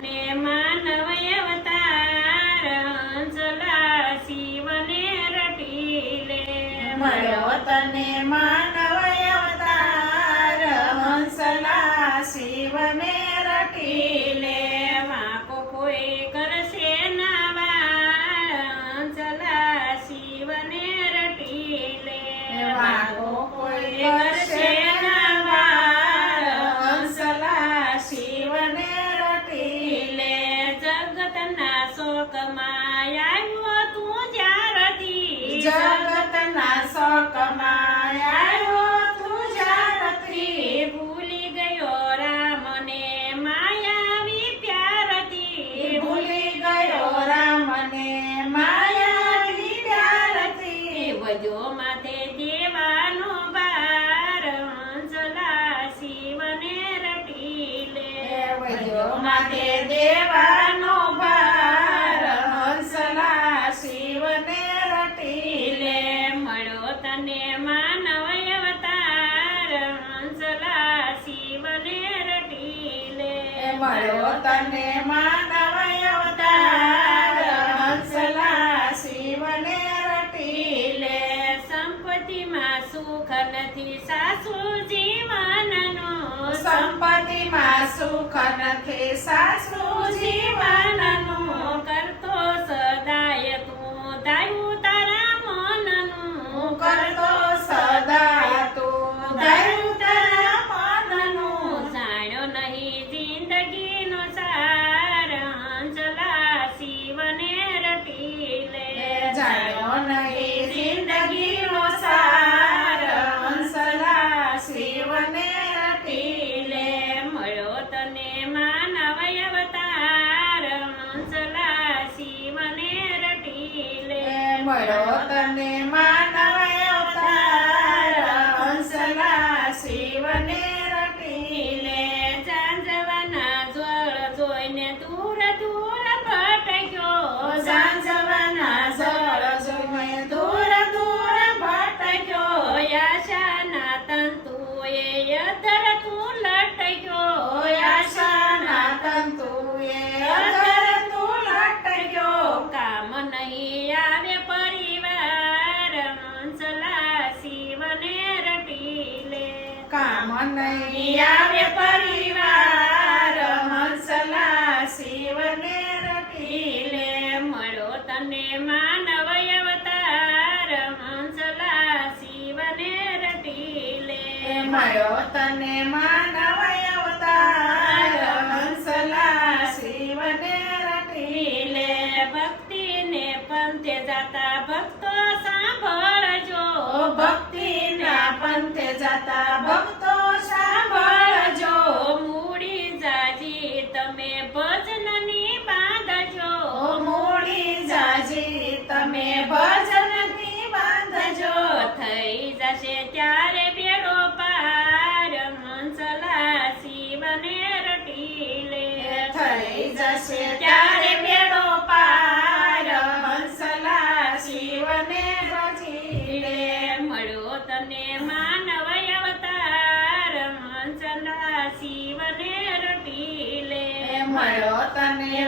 તને માનવ અવતાર હંસલા શિવને રટીલે મળ્યો તને માનવ અવતાર હંસલા શિવને રટીલે વાંકો કોઈ કરશે ના વાળ હંસલા શિવને રટીલે વાંકો કોઈ કરશે ના વાળ હંસલા શિવને રટીલે જગતના શોકમાં આવ્યો તું જ્યારથી જગતના શોકમાં આવ્યો તું જ્યારથી ભૂલી ગયો રામને માયાવી પ્યારથી ભૂલી ગયો રામને માયાવી પ્યારથી વજો માથે દેવાનો બાર હંસલા શિવને રટીલે વજો માથે દેવાનો ભાર હંસલા શિવને રટીલે મળ્યો તને માનવ અવતાર હંસલા શિવને રટીલે મળ્યો તને માનવ અવતાર હંસલા શિવને રટીલે સંપત્તિમાં સુખ નથી સાસુ જીવનનું સંપત્તિમાં સુખ નથી સાસુ જીવનનું કરતો સદાય તું દાયું તારા મનનું કરતો સદા તું દયું તારા મનનું જાણ્યો નહીં જિંદગીનો સાર હંસલા શિવને રટીલે જાણ્યો નહીં જિંદગીનો સાર હંસલા શિવને રટીલે મળ્યો તને માનવ અવતાર હંસલા શિવને રટીલે મળ્યો તને માનવ અવતાર હંસલા શિવને રટીલે જાંજવાના જ્વળ જોઈને દૂર દૂર ભટક્યો સાંજવાના જળ જોઈને દૂર દૂર ભટક્યો આશાના તંતુએ અધર તું લટક્યો આશાના તંતુએ અધર તું લટક્યો કામ નહીં આવે પરિવાર હંસલા શિવને રટીલે કામ નહીં આવે પરિવાર હંસલા શિવને રટીલે મળ્યો તને માનવ અવતાર હંસલા શિવને રટીલે મળ્યો તને માનવ અવતાર હંસલા શિવને રટીલે ભક્તિને પંથે જાતા ભક્તો સાંભળજો ભક્તિના પંથે જતા ભક્તો સાંભળજો મૂડી જાજી તમે ભજનની બાંધજો મૂડી જાજી તમે ભજનથી બાંધજો થઈ જશે ત્યારે બેડો પાર હંસલા શિવને રટીલે થઈ જશે ત્યારે બેડો પાર હંસલા શિવને રટીલે મળ્યો તને માનવ અવતાર હંસલા શિવને રટીલે મળ્યો તને